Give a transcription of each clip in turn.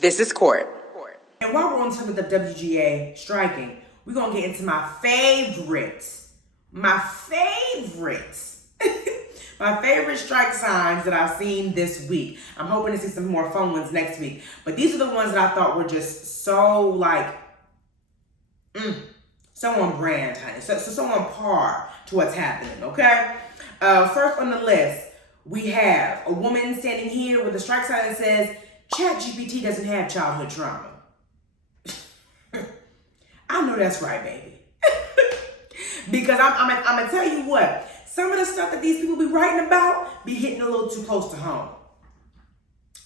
This is Court. And while we're on top of the WGA striking, we're going to get into my favorites. My favorite strike signs that I've seen this week. I'm hoping to see some more fun ones next week. But these are the ones that I thought were just so so on brand, honey. So on par to what's happening, okay? First on the list, we have a woman standing here with a strike sign that says, ChatGPT doesn't have childhood trauma. I know that's right, baby. Because I'm going to tell you what, some of the stuff that these people be writing about be hitting a little too close to home.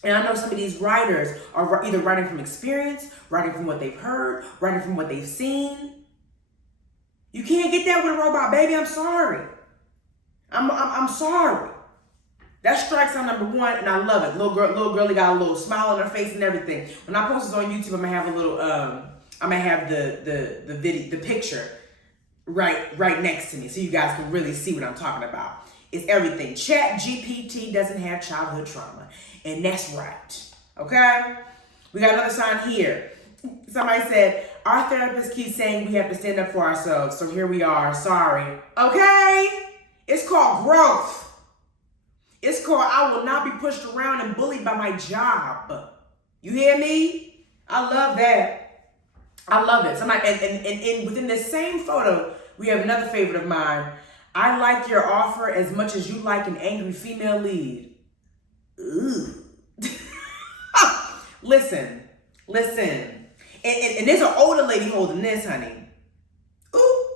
And I know some of these writers are either writing from experience, writing from what they've heard, writing from what they've seen. You can't get that with a robot, baby. I'm sorry. I'm sorry. That strikes on number one, and I love it. Little girlie got a little smile on her face and everything. When I post this on YouTube, I'm gonna have a little I'm gonna have the video, the picture right next to me, so you guys can really see what I'm talking about. It's everything. ChatGPT doesn't have childhood trauma, and that's right. Okay. We got another sign here. Somebody said, our therapist keeps saying we have to stand up for ourselves, so here we are. Sorry. Okay. It's called growth. It's called I will not be pushed around and bullied by my job. You hear me? I love that. I love it. Somebody and within the same photo, we have another favorite of mine. I like your offer as much as you like an angry female lead. Ooh. Listen. And there's an older lady holding this, honey. Ooh.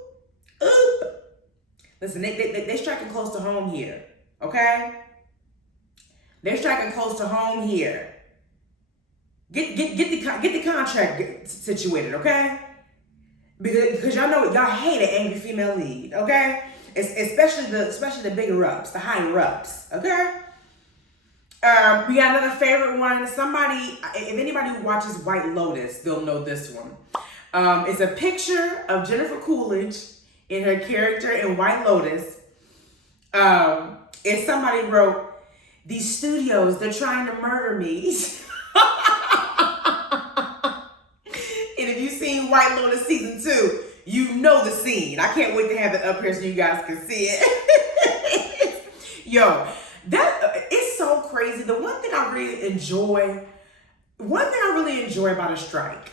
Listen, they're striking close to home here, okay? They're striking close to home here. Get the contract situated, okay? Because y'all know y'all hate an angry female lead, okay? Especially the bigger ups, the higher ups, okay? We got another favorite one. Somebody, if anybody who watches White Lotus, they'll know this one. It's a picture of Jennifer Coolidge in her character in White Lotus. And somebody wrote, these studios, they're trying to murder me. And if you've seen White Lotus season 2, you know the scene. I can't wait to have it up here so you guys can see it. Yo, it's so crazy. The one thing I really enjoy about a strike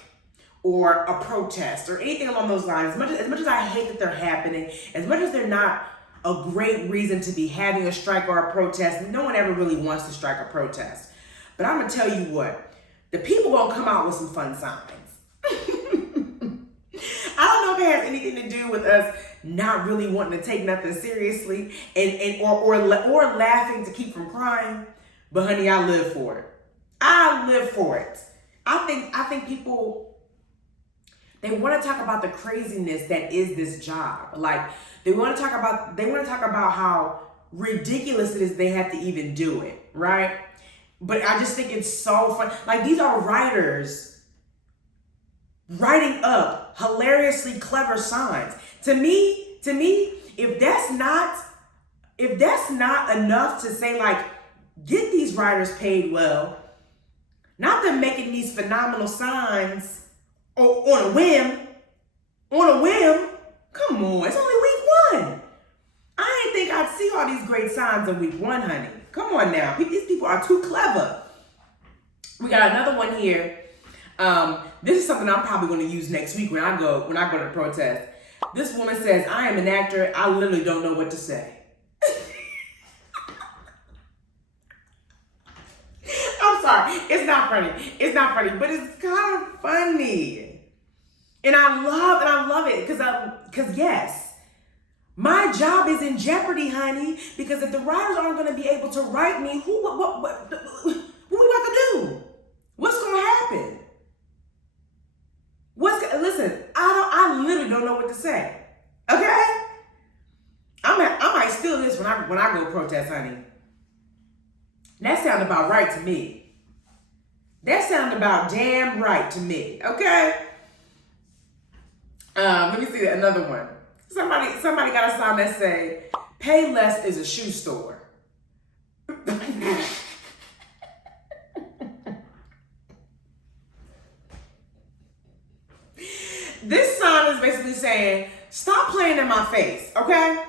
or a protest or anything along those lines, as much as I hate that they're happening, as much as they're not a great reason to be having a strike or a protest, no one ever really wants to strike or protest. But I'm going to tell you what, the people won't come out with some fun signs. I don't know if it has anything to do with us not really wanting to take nothing seriously or laughing to keep from crying. But honey, I live for it. I live for it. I think people, they want to talk about the craziness that is this job. Like they want to talk about how ridiculous it is they have to even do it, right? But I just think it's so fun. Like these are writers writing up hilariously clever signs. To me, if that's not enough to say like, get these writers paid well, not them making these phenomenal signs on a whim. Come on, it's only week 1. I didn't think I'd see all these great signs in week 1, honey. Come on now, these people are too clever. We got another one here. This is something I'm probably going to use next week when I go to the protest. This woman says, I am an actor. I literally don't know what to say. I'm sorry. It's not funny, but it's kind of funny. And I love it because yes, my job is in jeopardy, honey, because if the writers aren't going to be able to write me, what we about to do? What's going to happen? Listen, I literally don't know what to say. Okay? I might steal this when I go protest, honey. That sounded about right to me. That sounded about damn right to me. Okay? Let me see another one. Somebody got a sign that say, "Pay less is a shoe store." This sign is basically saying, stop playing in my face, okay?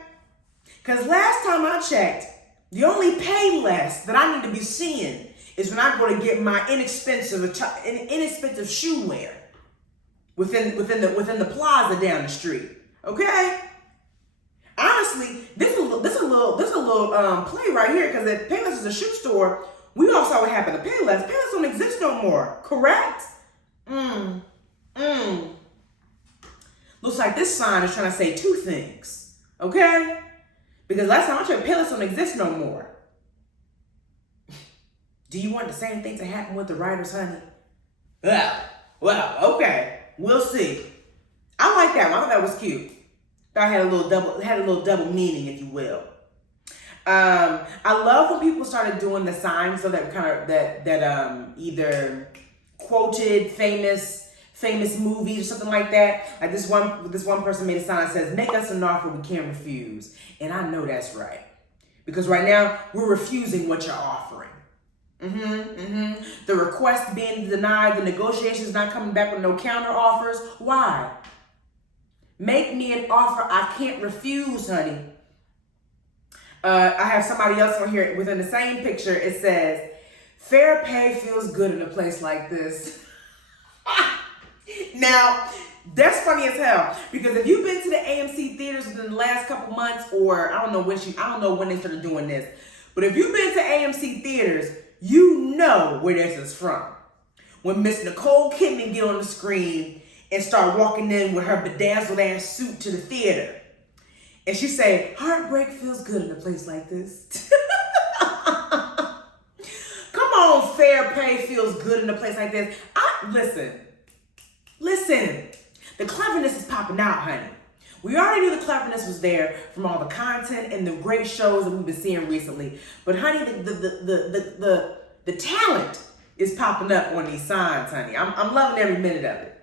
Because last time I checked, the only pay less that I need to be seeing is when I go to get my inexpensive shoe wear within the plaza down the street, okay? Honestly, this is a little play right here, because if Payless is a shoe store, we all saw what happened to Payless. Payless don't exist no more, correct? Looks like this sign is trying to say two things, okay? Because last time I checked, Payless don't exist no more. Do you want the same thing to happen with the writers, honey? Well, okay, we'll see. I like that one. I thought that was cute. Thought it had a little double meaning, if you will. I love when people started doing the signs so that that either quoted famous movies or something like that. Like this one person made a sign that says, "Make us an offer we can't refuse," and I know that's right, because right now we're refusing what you're offering. The request being denied, the negotiations not coming back with no counter offers. Why? Make me an offer I can't refuse, honey. I have somebody else on here within the same picture. It says, fair pay feels good in a place like this. Now, that's funny as hell, because if you've been to the AMC theaters within the last couple months, or I don't know when they started doing this, but if you've been to AMC theaters, you know where this is from. When Miss Nicole Kidman get on the screen and start walking in with her bedazzled ass suit to the theater, and she say, "Heartbreak feels good in a place like this." Come on, fair pay feels good in a place like this. Listen. The cleverness is popping out, honey. We already knew the cleverness was there from all the content and the great shows that we've been seeing recently. But honey, the talent is popping up on these signs, honey. I'm loving every minute of it.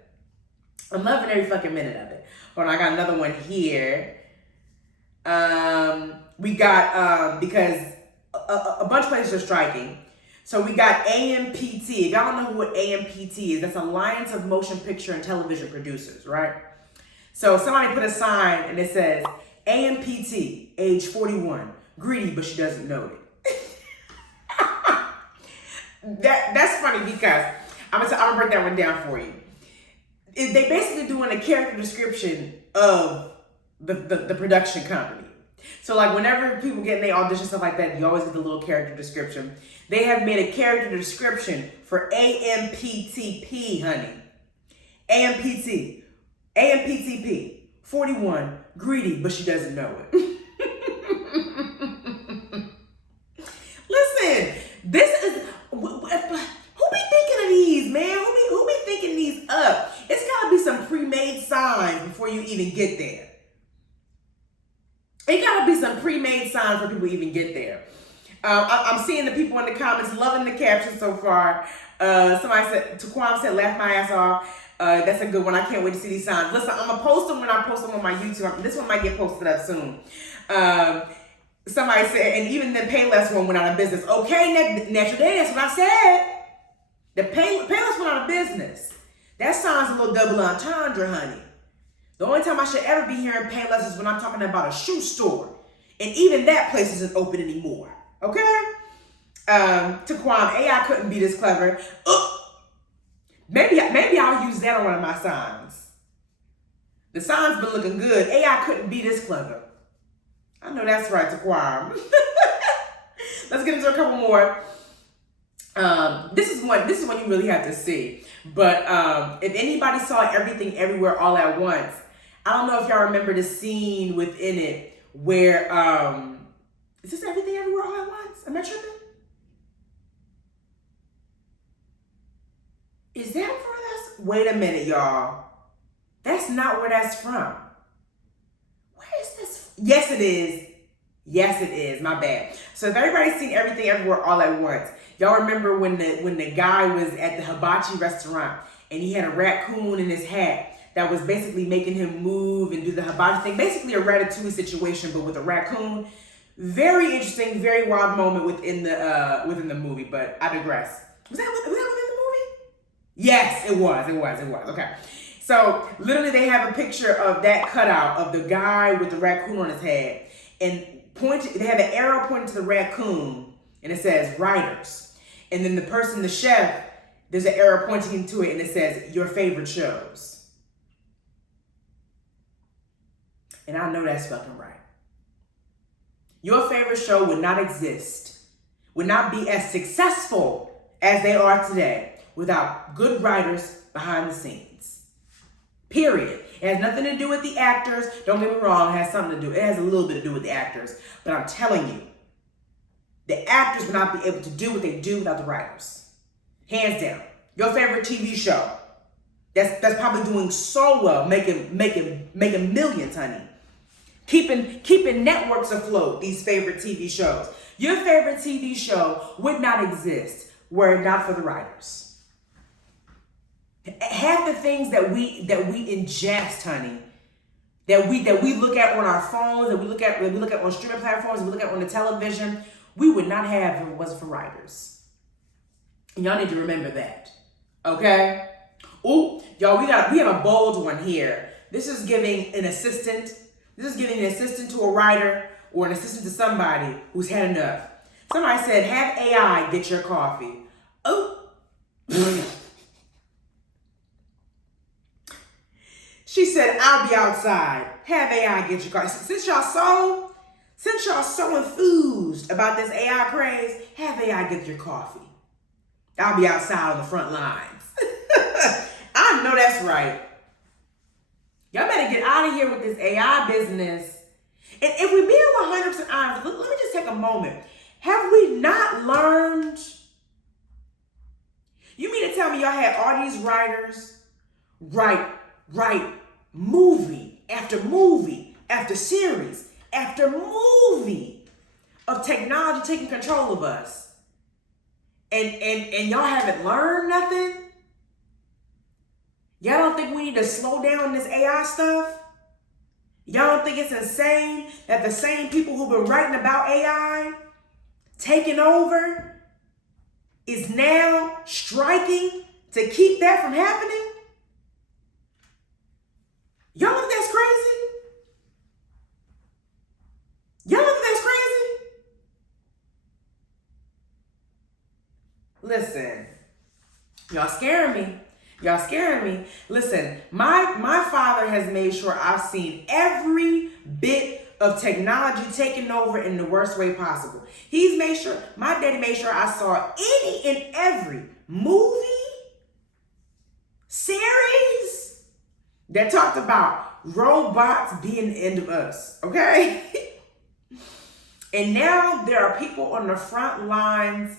I'm loving every fucking minute of it. Hold on, I got another one here. We got, because a bunch of places are striking. So we got AMPT. If y'all don't know what AMPT is, that's Alliance of Motion Picture and Television Producers, right? So somebody put a sign and it says, AMPT, age 41, greedy, but she doesn't know it. That's funny, because I'm gonna break that one down for you. They basically doing a character description of the production company. So like whenever people get in their audition, stuff like that, you always get the little character description. They have made a character description for AMPTP, honey. AMPTP, 41, greedy, but she doesn't know it. Listen, this is, who be thinking of these, man? Who be thinking these up? It's gotta be some pre-made signs before you even get there. It gotta be some pre-made signs for people to even get there. I'm seeing the people in the comments loving the caption so far. Somebody said, Taquan said, laugh my ass off. That's a good one. I can't wait to see these signs. Listen, I'm gonna post them when I post them on my YouTube. This one might get posted up soon. Somebody said, and even the Payless one went out of business. Okay, Natural Day, that's what I said. The Payless went out of business. That sounds a little double entendre, honey. The only time I should ever be hearing Payless is when I'm talking about a shoe store. And even that place isn't open anymore. Okay? Taquan, AI couldn't be this clever. Maybe I'll use that on one of my signs. The sign's been looking good. AI couldn't be this clever. I know that's right, Taquan. Let's get into a couple more. This is one you really have to see. But if anybody saw Everything Everywhere All at Once, I don't know if y'all remember the scene within it where is this Everything Everywhere All at Once? Am I tripping? Is that where that's? Wait a minute, y'all. That's not where that's from. Where is this? Yes, it is. Yes, it is. My bad. So if everybody's seen Everything Everywhere All at Once, y'all remember when the guy was at the hibachi restaurant and he had a raccoon in his hat that was basically making him move and do the hibachi thing. Basically a Ratatouille situation, but with a raccoon. Very interesting, very wild moment within the movie, but I digress. Was that within the movie? Yes, it was. Okay. So literally they have a picture of that cutout of the guy with the raccoon on his head, and they have an arrow pointing to the raccoon, and it says writers. And then the chef, there's an arrow pointing to it, and it says your favorite shows. And I know that's fucking right. Your favorite show would not exist, would not be as successful as they are today without good writers behind the scenes. Period. It has nothing to do with the actors. Don't get me wrong, it has something to do. It has a little bit to do with the actors. But I'm telling you, the actors would not be able to do what they do without the writers. Hands down. Your favorite TV show that's probably doing so well, making millions, honey. Keeping networks afloat, these favorite TV shows. Your favorite TV show would not exist were it not for the writers. Half the things that we ingest, honey, that we look at on our phones, that we look at on streaming platforms, that we look at on the television, we would not have if it wasn't for writers. And y'all need to remember that. Okay? Ooh, y'all, we have a bold one here. This is giving an assistant to a writer or an assistant to somebody who's had enough. Somebody said, have AI get your coffee. Oh. She said, I'll be outside. Have AI get your coffee. Since y'all so enthused about this AI craze, have AI get your coffee. I'll be outside on the front lines. I know that's right. Y'all better get out of here with this AI business. And if we're being 100% honest, let me just take a moment. Have we not learned? You mean to tell me y'all had all these writers write movie after movie after series after movie of technology taking control of us, and y'all haven't learned nothing? Y'all don't think we need to slow down this AI stuff? Y'all don't think it's insane that the same people who've been writing about AI taking over is now striking to keep that from happening? Y'all think that's crazy? Y'all think that's crazy? Listen, y'all scaring me. Y'all scaring me. Listen, my father has made sure I've seen every bit of technology taken over in the worst way possible. He's made sure, my daddy made sure I saw any and every movie, series that talked about robots being the end of us, okay? And now there are people on the front lines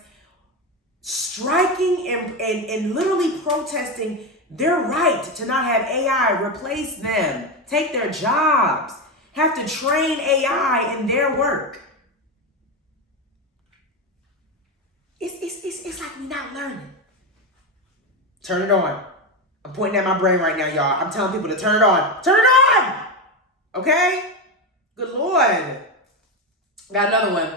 striking and literally protesting their right to not have AI replace them, take their jobs, have to train AI in their work. It's like we're not learning. Turn it on. I'm pointing at my brain right now, y'all. I'm telling people to turn it on. Turn it on! Okay? Good Lord. Got another one.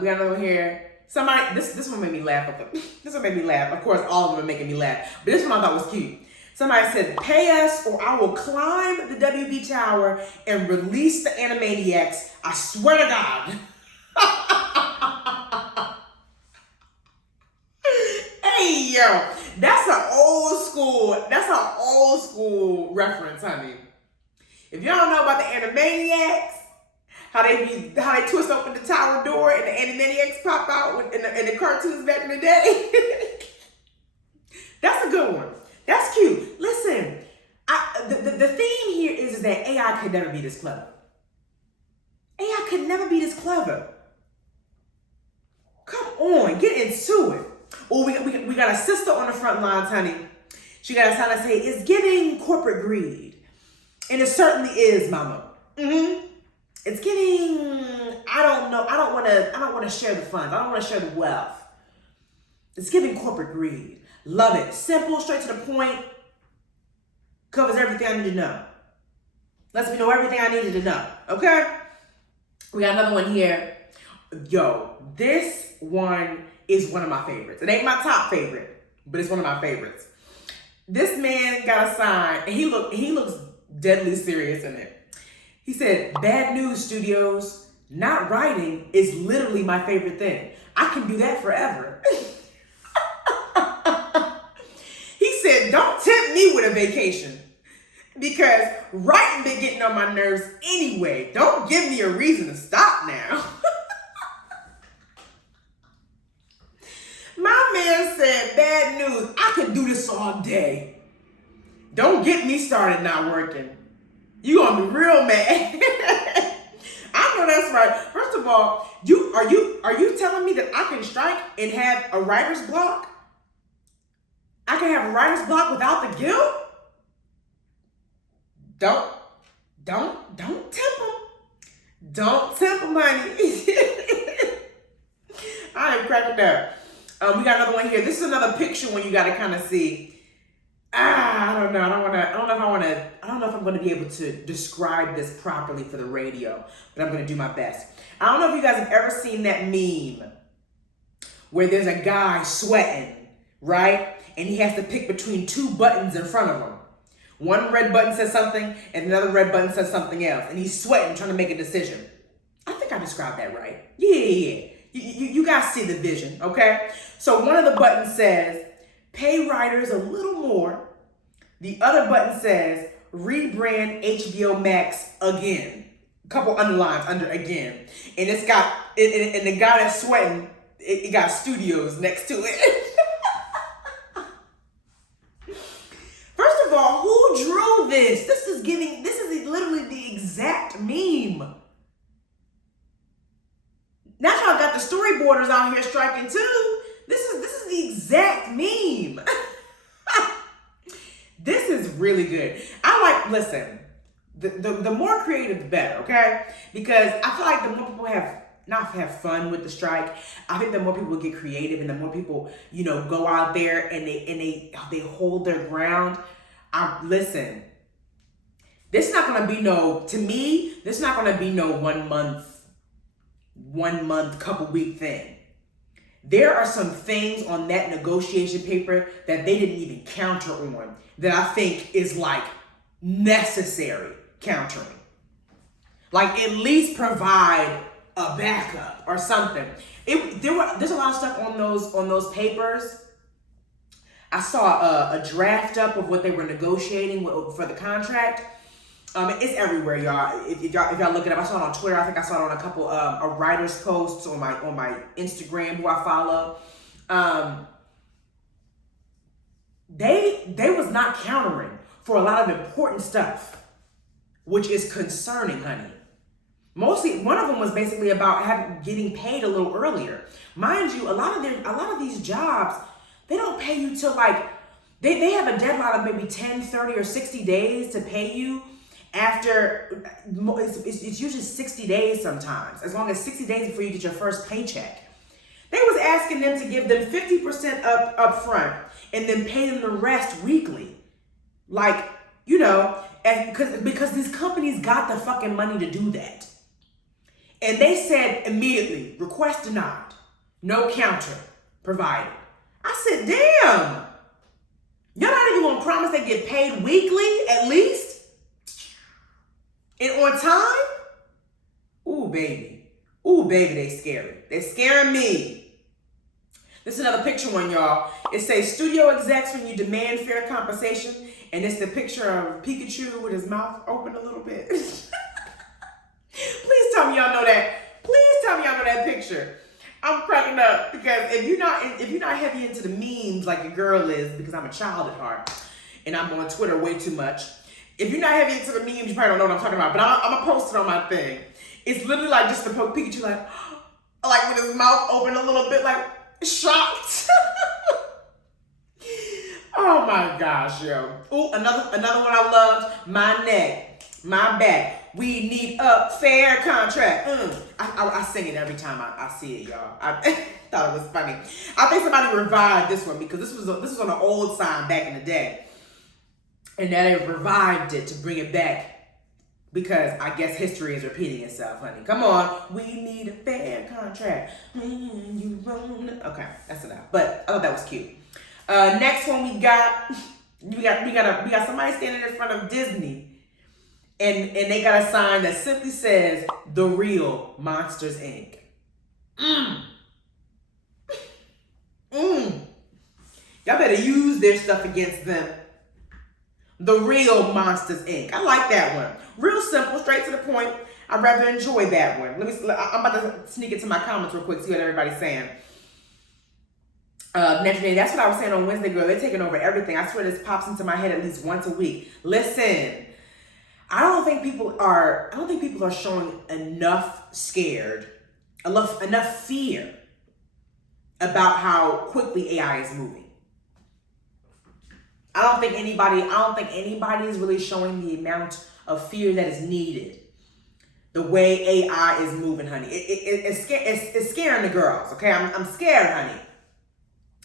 We got another one here. Somebody, this one made me laugh. This one made me laugh. Of course, all of them are making me laugh. But this one I thought was cute. Somebody said, pay us or I will climb the WB tower and release the Animaniacs. I swear to God. Hey, yo. That's an old school reference, honey. If y'all don't know about the Animaniacs, how they twist open the tower door and the Animaniacs pop out in the cartoons back in the day. That's a good one. That's cute. Listen, the theme here is that AI could never be this clever. AI could never be this clever. Come on, get into it. Oh, we got a sister on the front lines, honey. She got a sign that say, it's giving corporate greed. And it certainly is, mama. Mm-hmm. It's giving, I don't want to share the funds. I don't want to share the wealth. It's giving corporate greed. Love it. Simple, straight to the point. Covers everything I need to know. Lets me know everything I needed to know. Okay? We got another one here. Yo, this one is one of my favorites. It ain't my top favorite, but it's one of my favorites. This man got a sign, and he looks deadly serious in it. He said, "Bad news, studios. Not writing is literally my favorite thing. I can do that forever." He said, "Don't tempt me with a vacation, because writing been getting on my nerves anyway. Don't give me a reason to stop now." My man said, "Bad news. I could do this all day. Don't get me started not working. You gonna be real mad." I know that's right. First of all, are you telling me that I can strike and have a writer's block? I can have a writer's block without the guilt? Don't tempt him. Don't tempt him, honey. I am cracking up. We got another one here. This is another picture one you got to kind of see. I don't know. I don't know if I'm going to be able to describe this properly for the radio, but I'm going to do my best. I don't know if you guys have ever seen that meme where there's a guy sweating, right? And he has to pick between two buttons in front of him. One red button says something, and another red button says something else. And he's sweating, trying to make a decision. I think I described that right. Yeah. You guys see the vision, okay? So one of the buttons says, "Pay writers a little more." The other button says, "Rebrand HBO Max again." A couple underlines under again. And it's got, and the guy that's sweating, it got studios next to it. First of all, who drew this? This is literally the exact meme. Now y'all got the storyboarders out here striking too. This is the exact meme. This is really good. Listen, the more creative, the better, okay? Because I feel like the more people have fun with the strike, I think the more people get creative and the more people, go out there and they hold their ground. Listen, this is not gonna be this is not gonna be no 1 month, couple week thing. There are some things on that negotiation paper that they didn't even counter on that I think is like necessary countering. Like at least provide a backup or something. There's a lot of stuff on those papers. I saw a draft up of what they were negotiating for the contract. It's everywhere, y'all. If y'all look it up, I saw it on Twitter. I think I saw it on a couple of writers' posts on my Instagram, who I follow. They was not countering for a lot of important stuff, which is concerning, honey. Mostly, one of them was basically about getting paid a little earlier. Mind you, a lot of these jobs, they don't pay you till they have a deadline of maybe 10, 30, or 60 days to pay you. After, it's usually 60 days sometimes, as long as 60 days before you get your first paycheck. They was asking them to give them 50% up front and then pay them the rest weekly. Because these companies got the fucking money to do that. And they said immediately, request denied, no counter provided. I said, damn, y'all not even gonna promise they get paid weekly at least? And on time? Ooh, baby, they scary. They scaring me. This is another picture one, y'all. It says, "Studio execs when you demand fair compensation." And it's the picture of Pikachu with his mouth open a little bit. Please tell me y'all know that. Please tell me y'all know that picture. I'm cracking up because if you're not heavy into the memes like your girl is, because I'm a child at heart and I'm on Twitter way too much. If you're not heavy into the memes, you probably don't know what I'm talking about, but I'm gonna post it on my thing. It's literally like just the Pikachu like with his mouth open a little bit, like shocked. Oh my gosh, yo. Ooh, another one I loved. "My neck, my back. We need a fair contract." I sing it every time I see it, y'all. I thought it was funny. I think somebody revived this one because this was on an old sign back in the day. And now they revived it to bring it back because I guess history is repeating itself, honey. Come on. "We need a fair contract." Okay, that's enough. But I thought that was cute. Next one we got, We got somebody standing in front of Disney, and they got a sign that simply says "The Real Monsters Inc." Y'all better use their stuff against them. The Real Monsters Inc. I like that one. Real simple, straight to the point. I rather enjoy that one. I'm about to sneak into my comments real quick, see what everybody's saying. Next day, that's what I was saying on Wednesday, girl. They're taking over everything. I swear this pops into my head at least once a week. Listen, I don't think people are showing enough fear about how quickly AI is moving. I don't think anybody is really showing the amount of fear that is needed. The way AI is moving, honey. It's scaring the girls, okay? I'm scared, honey.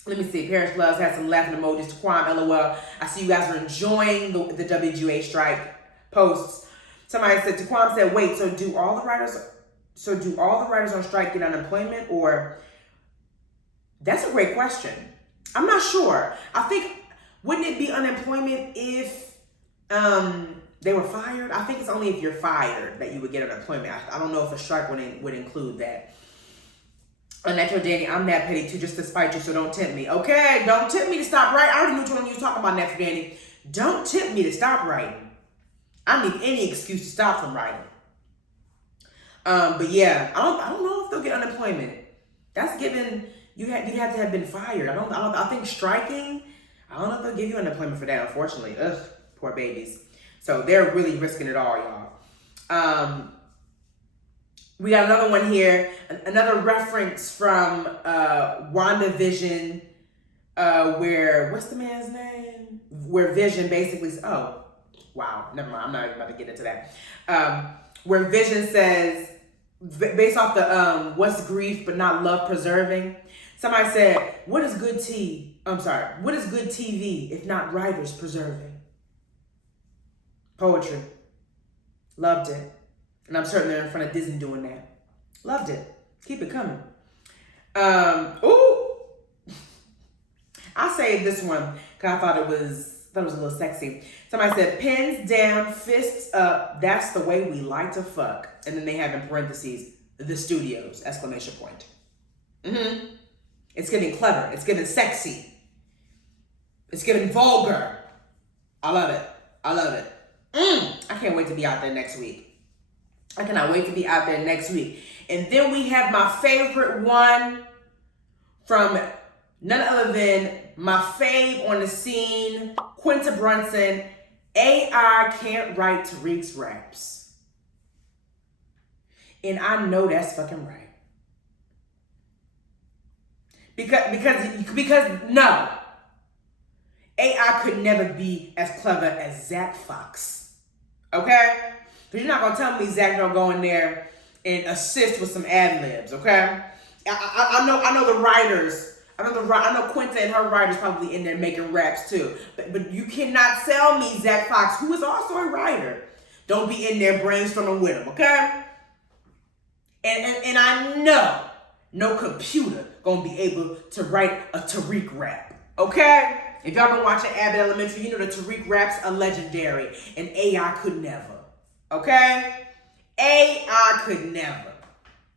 Let me see. Paris Loves has some laughing emojis. Taquan, LOL. I see you guys are enjoying the WGA strike posts. Somebody said, Taquan said, wait, so do all the writers on strike get unemployment? Or that's a great question. I'm not sure. I think, wouldn't it be unemployment if they were fired? I think it's only if you're fired that you would get unemployment. I don't know if a strike would include that. Unnatural Danny, I'm that petty too, just to spite you, so don't tempt me. Okay, don't tempt me to stop writing. I already knew which one you was talking about, Natural Danny. Don't tempt me to stop writing. I need any excuse to stop from writing. But yeah, I don't know if they'll get unemployment. That's given you'd have to have been fired. I think striking. I don't know if they'll give you unemployment for that. Unfortunately, ugh, poor babies. So they're really risking it all, y'all. We got another one here, another reference from WandaVision, where, what's the man's name? Where Vision basically, oh, wow, never mind, I'm not even about to get into that. Where Vision says, based off the what's grief but not love preserving, somebody said, what is good TV if not writers preserving? Poetry. Loved it. And I'm certain they're in front of Disney doing that. Loved it. Keep it coming. Ooh. I saved this one because I thought it was a little sexy. Somebody said, pens down, fists up, that's the way we like to fuck. And then they have in parentheses, the studios, exclamation point. It's getting clever. It's getting sexy. It's getting vulgar. I love it. I love it. I can't wait to be out there next week. I cannot wait to be out there next week. And then we have my favorite one from none other than my fave on the scene, Quinta Brunson. AI can't write Tariq's raps. And I know that's fucking right. Because no. AI could never be as clever as Zach Fox. Okay? Because you're not going to tell me Zach don't go in there and assist with some ad-libs, okay? I know the writers. I know Quinta and her writers probably in there making raps too. But you cannot tell me Zach Fox, who is also a writer, don't be in there brainstorming with him, okay? And I know no computer going to be able to write a Tariq rap, okay? If y'all been watching Abbott Elementary, you know the Tariq raps are legendary. And AI could never. Okay? AI could never.